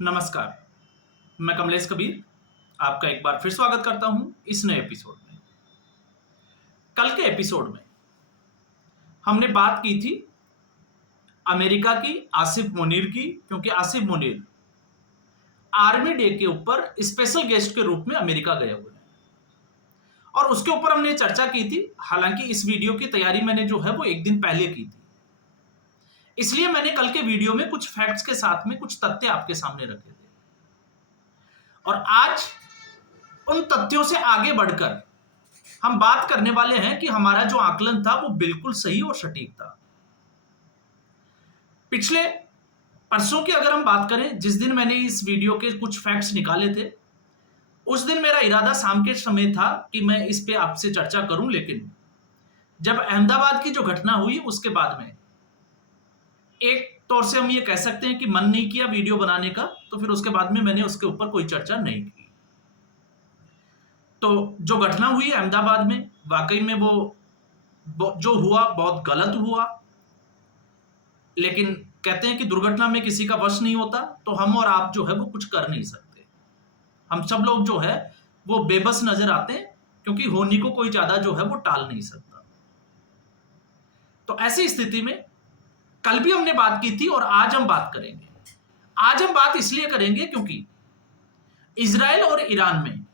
नमस्कार, मैं कमलेश कबीर आपका एक बार फिर स्वागत करता हूं इस नए एपिसोड में। कल के एपिसोड में हमने बात की थी अमेरिका की आसिफ मुनीर की, क्योंकि आसिफ मुनीर आर्मी डे के ऊपर स्पेशल गेस्ट के रूप में अमेरिका गए हुए हैं और उसके ऊपर हमने चर्चा की थी। हालांकि इस वीडियो की तैयारी मैंने जो है वो एक दिन पहले की थी, इसलिए मैंने कल के वीडियो में कुछ फैक्ट्स के साथ में कुछ तथ्य आपके सामने रखे थे और आज उन तथ्यों से आगे बढ़कर हम बात करने वाले हैं कि हमारा जो आकलन था वो बिल्कुल सही और सटीक था। पिछले परसों की अगर हम बात करें, जिस दिन मैंने इस वीडियो के कुछ फैक्ट्स निकाले थे, उस दिन मेरा इरादा शाम के समय था कि मैं इस पे आपसे चर्चा करूं, लेकिन जब अहमदाबाद की जो घटना हुई उसके बाद में एक तौर से हम ये कह सकते हैं कि मन नहीं किया वीडियो बनाने का, तो फिर उसके बाद में मैंने उसके ऊपर कोई चर्चा नहीं की। तो जो घटना हुई अहमदाबाद में, वाकई में वो जो हुआ बहुत गलत हुआ, लेकिन कहते हैं कि दुर्घटना में किसी का वश नहीं होता, तो हम और आप जो है वो कुछ कर नहीं सकते। हम सब लोग जो है वो बेबस नजर आते हैं, क्योंकि होने को कोई ज्यादा जो है वो टाल नहीं सकता। तो ऐसी स्थिति में कल भी हमने बात की थी और आज हम बात करेंगे। आज हम बात इसलिए करेंगे क्योंकि इजराइल और ईरान में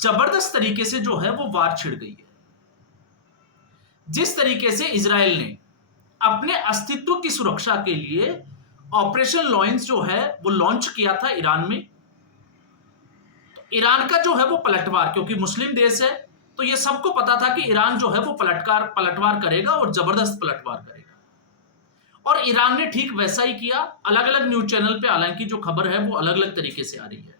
जबरदस्त तरीके से जो है वो वार छिड़ गई है। जिस तरीके से इजराइल ने अपने अस्तित्व की सुरक्षा के लिए ऑपरेशन लॉयंस जो है वो लॉन्च किया था ईरान में, तो ईरान का जो है वो पलटवार, क्योंकि मुस्लिम देश है तो ये सबको पता था कि ईरान जो है वो पलटवार करेगा और जबरदस्त पलटवार करेगा, और ईरान ने ठीक वैसा ही किया। अलग अलग न्यूज चैनल पे हालांकि जो खबर है वो अलग अलग तरीके से आ रही है।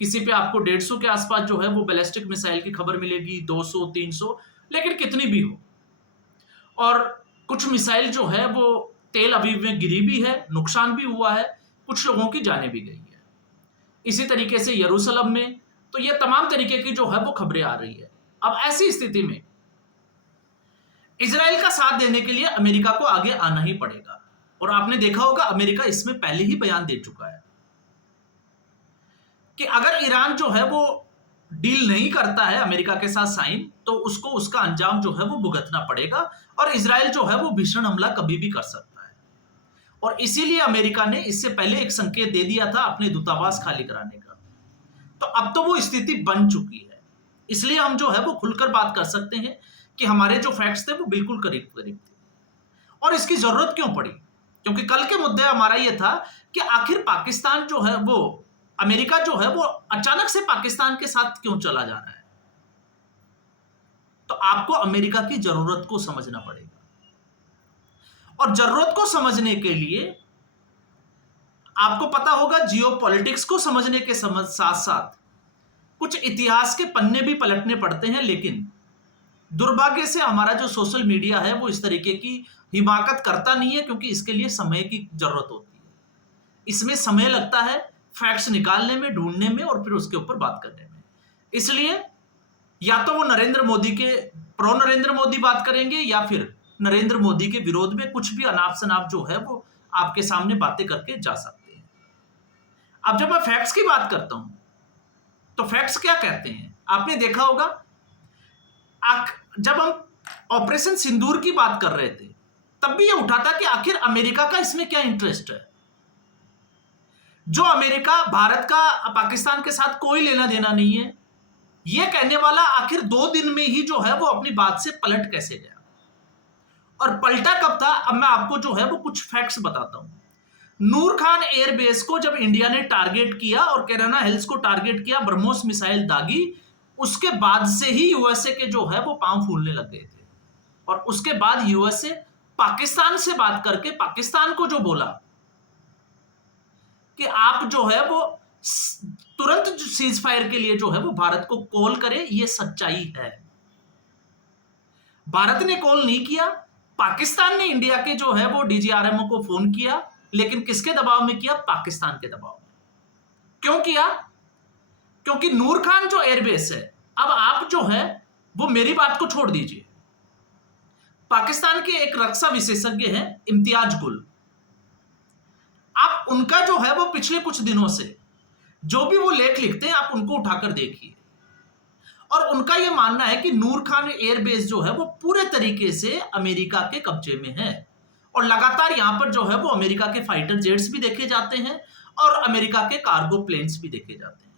किसी पे आपको 150 के आसपास जो है वो बैलिस्टिक मिसाइल की खबर मिलेगी, 200 300, लेकिन कितनी भी हो। और कुछ मिसाइल जो है वो तेल अवीव में गिरी भी है, नुकसान भी हुआ है, कुछ लोगों की जानें भी गई है। इसी तरीके से यरूशलेम में, तो ये तमाम तरीके की जो है वो खबरें आ रही है। अब ऐसी स्थिति में इजराइल का साथ देने के लिए अमेरिका को आगे आना ही पड़ेगा, और आपने देखा होगा अमेरिका इसमें पहले ही बयान दे चुका है कि अगर ईरान जो है वो डील नहीं करता है अमेरिका के साथ साइन, तो उसको उसका अंजाम जो है वो भुगतना पड़ेगा, और इजराइल जो है वो भीषण हमला कभी भी कर सकता है। और इसीलिए अमेरिका ने इससे पहले एक संकेत दे दिया था अपने दूतावास खाली कराने का। तो अब तो वो स्थिति बन चुकी है, इसलिए हम जो है वो खुलकर बात कर सकते हैं कि हमारे जो फैक्ट्स थे वो बिल्कुल करीब करीब थे। और इसकी जरूरत क्यों पड़ी? क्योंकि कल के मुद्दे हमारा ये था कि आखिर पाकिस्तान जो है वो, अमेरिका जो है वो अचानक से पाकिस्तान के साथ क्यों चला जा रहा है। तो आपको अमेरिका की जरूरत को समझना पड़ेगा, और जरूरत को समझने के लिए आपको पता होगा जियोपॉलिटिक्स को समझने के साथ साथ कुछ इतिहास के पन्ने भी पलटने पड़ते हैं। लेकिन दुर्भाग्य से हमारा जो सोशल मीडिया है वो इस तरीके की हिमाकत करता नहीं है, क्योंकि इसके लिए समय की जरूरत होती है, इसमें समय लगता है फैक्ट्स निकालने में, ढूंढने में, और फिर उसके ऊपर बात करने में। इसलिए या तो वो नरेंद्र मोदी के प्रो नरेंद्र मोदी बात करेंगे, या फिर नरेंद्र मोदी के विरोध में कुछ भी अनाप शनाप जो है वो आपके सामने बातें करके जा सकते हैं। अब जब मैं फैक्ट्स की बात करता हूं, तो फैक्ट्स क्या कहते हैं आपने देखा होगा। जब हम ऑपरेशन सिंदूर की बात कर रहे थे, तब भी ये उठा था कि आखिर अमेरिका का इसमें क्या इंटरेस्ट है। जो अमेरिका, भारत का पाकिस्तान के साथ कोई लेना देना नहीं है, यह कहने वाला आखिर 2 दिन में ही जो है वो अपनी बात से पलट कैसे गया, और पलटा कब था। अब मैं आपको जो है वो कुछ फैक्ट्स बताता हूं। नूर खान एयरबेस को जब इंडिया ने टारगेट किया और कैराना हिल्स को टारगेट किया, ब्रह्मोस मिसाइल दागी, उसके बाद से ही यूएसए के जो है वो पांव फूलने लग गए थे। और उसके बाद यूएसए पाकिस्तान से बात करके पाकिस्तान को जो बोला कि आप जो है वो तुरंत सीज फायर के लिए जो है वो भारत को कॉल करे, ये सच्चाई है। भारत ने कॉल नहीं किया, पाकिस्तान ने इंडिया के जो है वो डीजीआरएमओ को फोन किया, लेकिन किसके दबाव में किया? पाकिस्तान के दबाव में। क्यों किया? क्योंकि नूर खान जो एयरबेस है, अब आप जो है वो मेरी बात को छोड़ दीजिए, पाकिस्तान के एक रक्षा विशेषज्ञ हैं इम्तियाज गुल, आप आप उनका जो है वो पिछले कुछ दिनों से जो भी वो लेख लिखते हैं, आप उनको उठाकर देखिए। और उनका यह मानना है कि नूर खान एयरबेस जो है वो पूरे तरीके से अमेरिका के कब्जे में है, और लगातार यहां पर जो है वो अमेरिका के फाइटर जेट्स भी देखे जाते हैं और अमेरिका के कार्गो प्लेन्स भी देखे जाते हैं।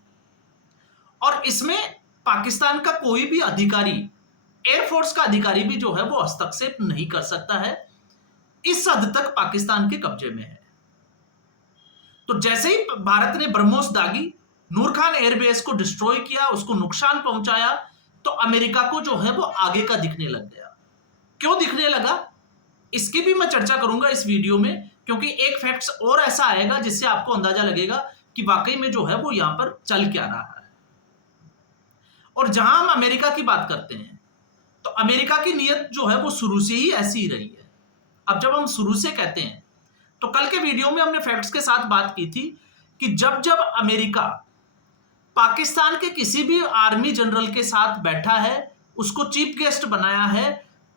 और इसमें पाकिस्तान का कोई भी अधिकारी, एयरफोर्स का अधिकारी भी जो है वो हस्तक्षेप नहीं कर सकता है। इस हद तक पाकिस्तान के कब्जे में है। तो जैसे ही भारत ने ब्रह्मोस दागी, नूर खान एयरबेस को डिस्ट्रॉय किया, उसको नुकसान पहुंचाया, तो अमेरिका को जो है वो आगे का दिखने लग गया। क्यों दिखने लगा, इसकी भी मैं चर्चा करूंगा इस वीडियो में, क्योंकि एक फैक्ट्स और ऐसा आएगा जिससे आपको अंदाजा लगेगा कि वाकई में जो है वो यहां पर चल क्या रहा है। और जहां हम अमेरिका की बात करते हैं, तो अमेरिका की नीयत जो है वो शुरू से ही ऐसी ही रही है। अब जब हम शुरू से कहते हैं, तो कल के वीडियो में हमने फैक्ट्स के साथ बात की थी कि जब जब अमेरिका पाकिस्तान के किसी भी आर्मी जनरल के साथ बैठा है, उसको चीफ गेस्ट बनाया है,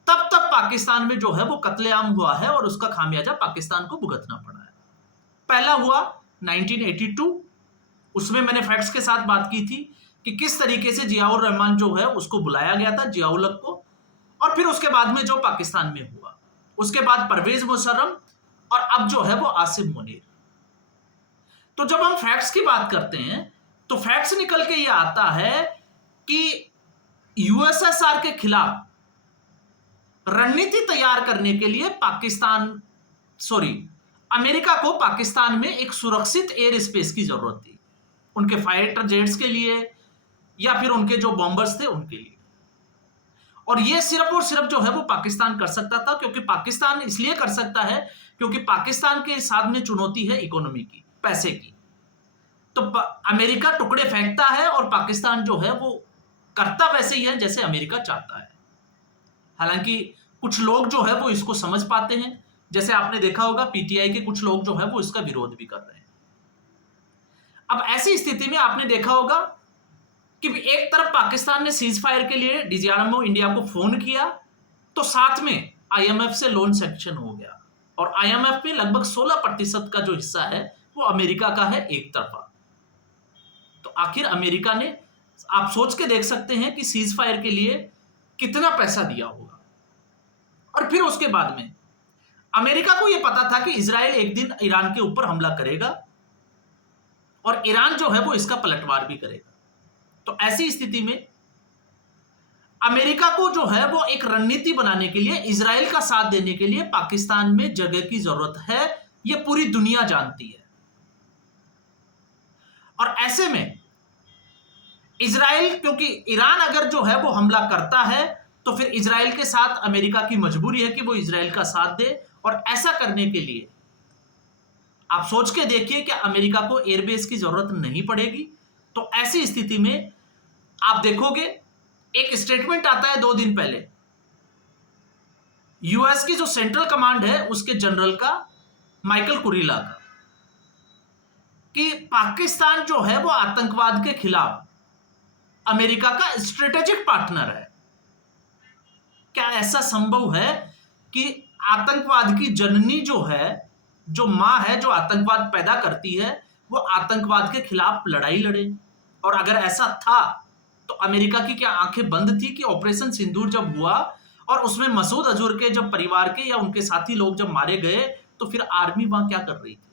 तब तक पाकिस्तान में जो है वो कत्लेआम हुआ है और उसका खामियाजा पाकिस्तान को भुगतना पड़ा है। पहला हुआ 1982, उसमें मैंने फैक्ट्स के साथ बात की थी कि किस तरीके से जियाउर रहमान जो है उसको बुलाया गया था, जियाउल-हक को, और फिर उसके बाद में जो पाकिस्तान में हुआ, उसके बाद परवेज मुशर्रफ, और अब जो है वो आसिम मुनीर। तो जब हम फैक्ट्स की बात करते हैं, तो फैक्ट्स निकल के ये आता है कि यूएसएसआर के खिलाफ रणनीति तैयार करने के लिए अमेरिका को पाकिस्तान में एक सुरक्षित एयर स्पेस की जरूरत थी, उनके फाइटर जेट्स के लिए या फिर उनके जो बॉम्बर्स थे उनके लिए। और ये सिर्फ और सिर्फ जो है वो पाकिस्तान कर सकता था, क्योंकि पाकिस्तान इसलिए कर सकता है क्योंकि पाकिस्तान के सामने चुनौती है इकोनॉमी की, पैसे की। तो अमेरिका टुकड़े फेंकता है और पाकिस्तान जो है वो करता वैसे ही है जैसे अमेरिका चाहता है। हालांकि कुछ लोग जो है वो इसको समझ पाते हैं, जैसे आपने देखा होगा पीटीआई के कुछ लोग जो है वो इसका विरोध भी कर रहे हैं। अब ऐसी स्थिति में आपने देखा होगा कि एक तरफ पाकिस्तान ने सीज फायर के लिए डीजीआरएमओ इंडिया को फोन किया, तो साथ में आईएमएफ से लोन सैंक्शन हो गया, और आईएमएफ में लगभग 16% का जो हिस्सा है वो अमेरिका का है एक तरफा। तो आखिर अमेरिका ने, आप सोच के देख सकते हैं कि सीज फायर के लिए कितना पैसा दिया होगा। और फिर उसके बाद में अमेरिका को यह पता था कि इजराइल एक दिन ईरान के ऊपर हमला करेगा और ईरान जो है वो इसका पलटवार भी करेगा। तो ऐसी स्थिति में अमेरिका को जो है वो एक रणनीति बनाने के लिए, इजराइल का साथ देने के लिए पाकिस्तान में जगह की जरूरत है, यह पूरी दुनिया जानती है। और ऐसे में इजराइल, क्योंकि ईरान अगर जो है वो हमला करता है तो फिर इजराइल के साथ अमेरिका की मजबूरी है कि वो इजराइल का साथ दे, और ऐसा करने के लिए आप सोच के देखिए कि अमेरिका को एयरबेस की जरूरत नहीं पड़ेगी। तो ऐसी स्थिति में आप देखोगे एक स्टेटमेंट आता है 2 दिन पहले यूएस की जो सेंट्रल कमांड है उसके जनरल का, माइकल कुरिला का, कि पाकिस्तान जो है वो आतंकवाद के खिलाफ अमेरिका का स्ट्रेटेजिक पार्टनर है। क्या ऐसा संभव है कि आतंकवाद की जननी जो है, जो मां है जो आतंकवाद पैदा करती है, वो आतंकवाद के खिलाफ लड़ाई लड़े? और अगर ऐसा था तो अमेरिका की क्या आंखें बंद थी कि ऑपरेशन सिंदूर जब हुआ और उसमें मसूद अजहर के जब परिवार के या उनके साथी लोग जब मारे गए, तो फिर आर्मी वहां क्या कर रही थी?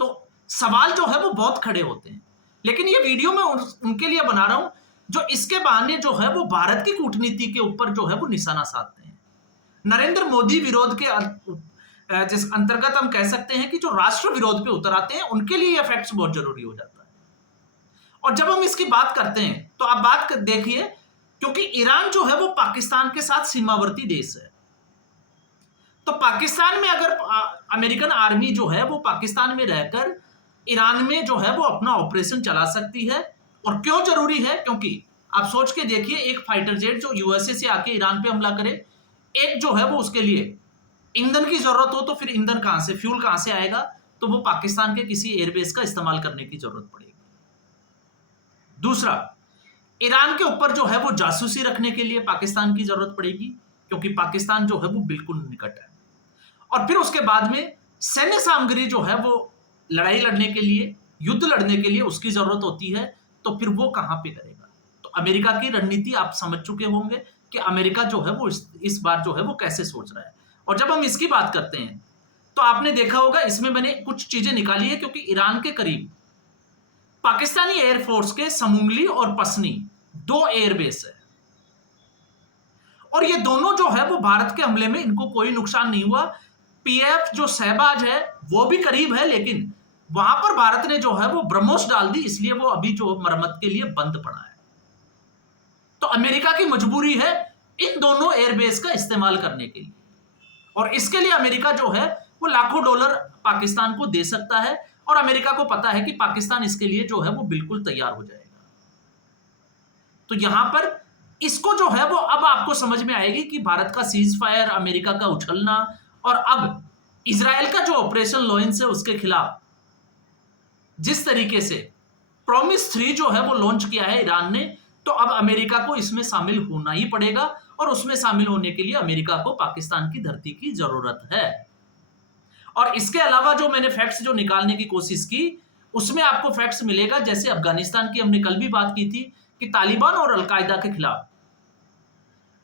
तो सवाल जो है वो बहुत खड़े होते हैं। लेकिन ये वीडियो मैं उनके लिए बना रहा हूं जो इसके बहाने जो है वो भारत की कूटनीति के ऊपर जो है वो निशाना साधते हैं। नरेंद्र मोदी विरोध के जिस अंतर्गत हम कह सकते हैं कि जो राष्ट्र विरोध पे उतर आते हैं, उनके लिए ये फैक्ट्स बहुत जरूरी हो जाता है। और जब हम इसकी बात करते हैं तो आप बात देखिए, क्योंकि ईरान जो है वो पाकिस्तान के साथ सीमावर्ती देश है, तो पाकिस्तान में अगर अमेरिकन आर्मी जो है वो पाकिस्तान में रहकर ईरान में जो है वो अपना ऑपरेशन चला सकती है। और क्यों जरूरी है? क्योंकि आप सोच के देखिए, एक फाइटर जेट जो यूएसए से आके ईरान पे हमला करे, एक जो है वो उसके लिए ईंधन की जरूरत हो, तो फिर ईंधन कहां से, फ्यूल कहां से आएगा? तो वो पाकिस्तान के किसी एयरबेस का इस्तेमाल करने की जरूरत पड़ेगी। दूसरा, ईरान के ऊपर जो है वो जासूसी रखने के लिए पाकिस्तान की जरूरत पड़ेगी, क्योंकि पाकिस्तान जो है वो बिल्कुल निकट है। और फिर उसके बाद में सैन्य सामग्री जो है वो लड़ाई लड़ने के लिए, युद्ध लड़ने के लिए उसकी जरूरत होती है, तो फिर वो कहां पे करेगा? तो अमेरिका की रणनीति आप समझ चुके होंगे कि अमेरिका जो है वो इस बार जो है वो कैसे सोच रहा है। और जब हम इसकी बात करते हैं तो आपने देखा होगा, इसमें मैंने कुछ चीजें निकाली है, क्योंकि ईरान के करीब पाकिस्तानी एयरफोर्स के समुंगली और पसनी 2 एयरबेस है, और ये दोनों जो है वो भारत के हमले में इनको कोई नुकसान नहीं हुआ। पीएफ जो शहबाज है वो भी करीब है, लेकिन वहां पर भारत ने जो है वो ब्रह्मोस डाल दी, इसलिए वो अभी जो मरम्मत के लिए बंद पड़ा है। तो अमेरिका की मजबूरी है इन दोनों एयरबेस का इस्तेमाल करने के लिए, और इसके लिए अमेरिका जो है वो लाखों डॉलर पाकिस्तान को दे सकता है, और अमेरिका को पता है कि पाकिस्तान इसके लिए जो है वो बिल्कुल तैयार हो जाएगा। तो यहां पर इसको जो है वो अब आपको समझ में आएगी कि भारत का सीज फायर, अमेरिका का उछलना, और अब इजराइल का जो ऑपरेशन लॉयंस है उसके खिलाफ जिस तरीके से प्रॉमिस 3 जो है वो लॉन्च किया है ईरान ने, तो अब अमेरिका को इसमें शामिल होना ही पड़ेगा, और उसमें शामिल होने के लिए अमेरिका को पाकिस्तान की धरती की जरूरत है। और इसके अलावा जो मैंने फैक्ट्स जो निकालने की कोशिश की, उसमें आपको फैक्ट्स मिलेगा, जैसे अफगानिस्तान की हमने कल भी बात की थी कि तालिबान और अलकायदा के खिलाफ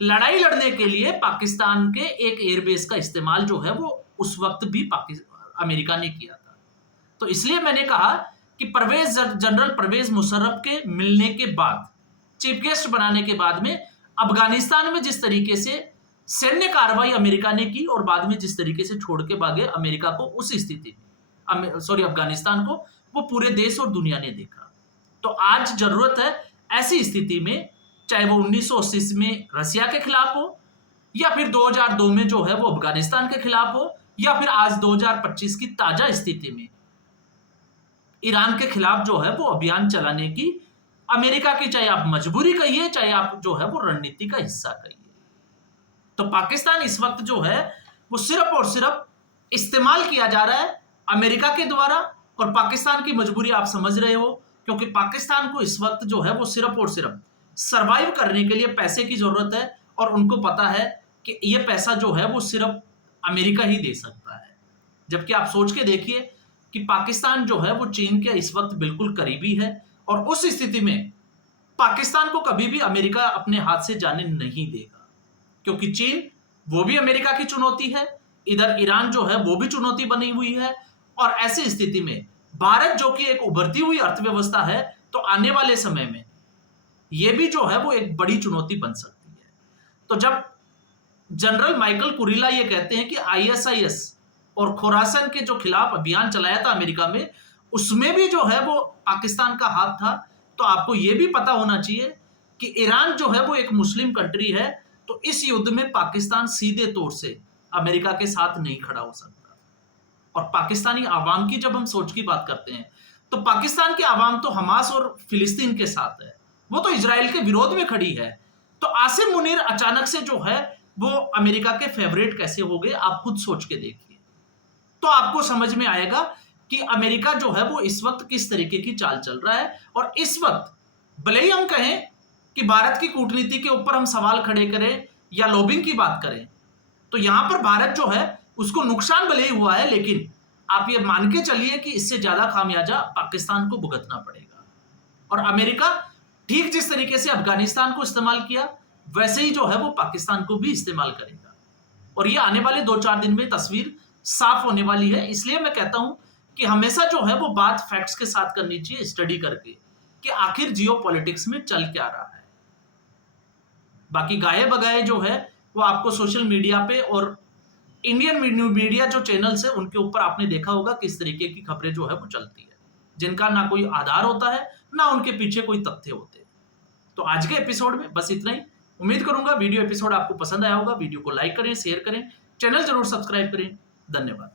लड़ाई लड़ने के लिए पाकिस्तान के एक एयरबेस का इस्तेमाल जो है वो उस वक्त भी अमेरिका ने किया था। तो इसलिए मैंने कहा कि जनरल परवेज मुशर्रफ के मिलने के बाद, चीफ गेस्ट बनाने के बाद में अफगानिस्तान में जिस तरीके से सैन्य कार्रवाई अमेरिका ने की, और बाद में जिस तरीके से छोड़ के भागे अमेरिका को, उस स्थिति में अफगानिस्तान को वो पूरे देश और दुनिया ने देखा। तो आज जरूरत है ऐसी स्थिति में, चाहे वो 1980 में रसिया के खिलाफ हो, या फिर 2002 में जो है वो अफगानिस्तान के खिलाफ हो, या फिर आज 2025 की ताजा स्थिति में ईरान के खिलाफ जो है वो अभियान चलाने की अमेरिका की, चाहे आप मजबूरी कहिए, चाहे आप जो है वो रणनीति का हिस्सा कहिए। तो पाकिस्तान इस वक्त जो है वो सिर्फ और सिर्फ इस्तेमाल किया जा रहा है अमेरिका के द्वारा, और पाकिस्तान की मजबूरी आप समझ रहे हो, क्योंकि पाकिस्तान को इस वक्त जो है वो सिर्फ और सिर्फ सरवाइव करने के लिए पैसे की जरूरत है, और उनको पता है कि ये पैसा जो है वो सिर्फ अमेरिका ही दे सकता है। जबकि आप सोच के देखिए कि पाकिस्तान जो है वो चीन के इस वक्त बिल्कुल करीबी है, और उस स्थिति में पाकिस्तान को कभी भी अमेरिका अपने हाथ से जाने नहीं देगा, क्योंकि चीन वो भी अमेरिका की चुनौती है, इधर ईरान जो है वो भी चुनौती बनी हुई है, और ऐसी स्थिति में भारत जो कि एक उभरती हुई अर्थव्यवस्था है, तो आने वाले समय में ये भी जो है वो एक बड़ी चुनौती बन सकती है। तो जब जनरल माइकल कुरिला ये कहते हैं कि आईएसआईएस और खुरासान के जो खिलाफ अभियान चलाया था अमेरिका में, उसमें भी जो है वो पाकिस्तान का हाथ था, तो आपको ये भी पता होना चाहिए कि ईरान जो है वो एक मुस्लिम कंट्री है, तो इस युद्ध में पाकिस्तान सीधे तौर से अमेरिका के साथ नहीं खड़ा हो सकता। और पाकिस्तानी आवाम की जब हम सोच की बात करते हैं, तो पाकिस्तान की आवाम तो हमास और फिलिस्तीन के साथ है, वो तो इजराइल के विरोध में खड़ी है। तो आसिम मुनीर अचानक से जो है वो अमेरिका के फेवरेट कैसे हो गए, आप खुद सोच के देखिए, तो आपको समझ में आएगा कि अमेरिका जो है वो इस वक्त किस तरीके की चाल चल रहा है। और इस वक्त भले ही हम कहें कि भारत की कूटनीति के ऊपर हम सवाल खड़े करें या लॉबिंग की बात करें, तो यहां पर भारत जो है उसको नुकसान भले ही हुआ है, लेकिन आप ये मान के चलिए कि इससे ज्यादा खामियाजा पाकिस्तान को भुगतना पड़ेगा। और अमेरिका ठीक जिस तरीके से अफगानिस्तान को इस्तेमाल किया, वैसे ही जो है वो पाकिस्तान को भी इस्तेमाल करेगा, और ये आने वाले 2-4 दिन में तस्वीर साफ होने वाली है। इसलिए मैं कहता हूं कि हमेशा जो है वो बात फैक्ट्स के साथ करनी चाहिए, स्टडी करके कि आखिर जियोपॉलिटिक्स में चल क्या रहा है। बाकी गाये बगाए जो है वो आपको सोशल मीडिया पे और इंडियन मीडिया जो चैनल्स है उनके ऊपर आपने देखा होगा किस तरीके की खबरें जो है वो चलती है, जिनका ना कोई आधार होता है, ना उनके पीछे कोई तथ्य होते हैं। तो आज के एपिसोड में बस इतना ही। उम्मीद करूंगा वीडियो एपिसोड आपको पसंद आया होगा। वीडियो को लाइक करें, शेयर करें, चैनल जरूर सब्सक्राइब करें। धन्यवाद।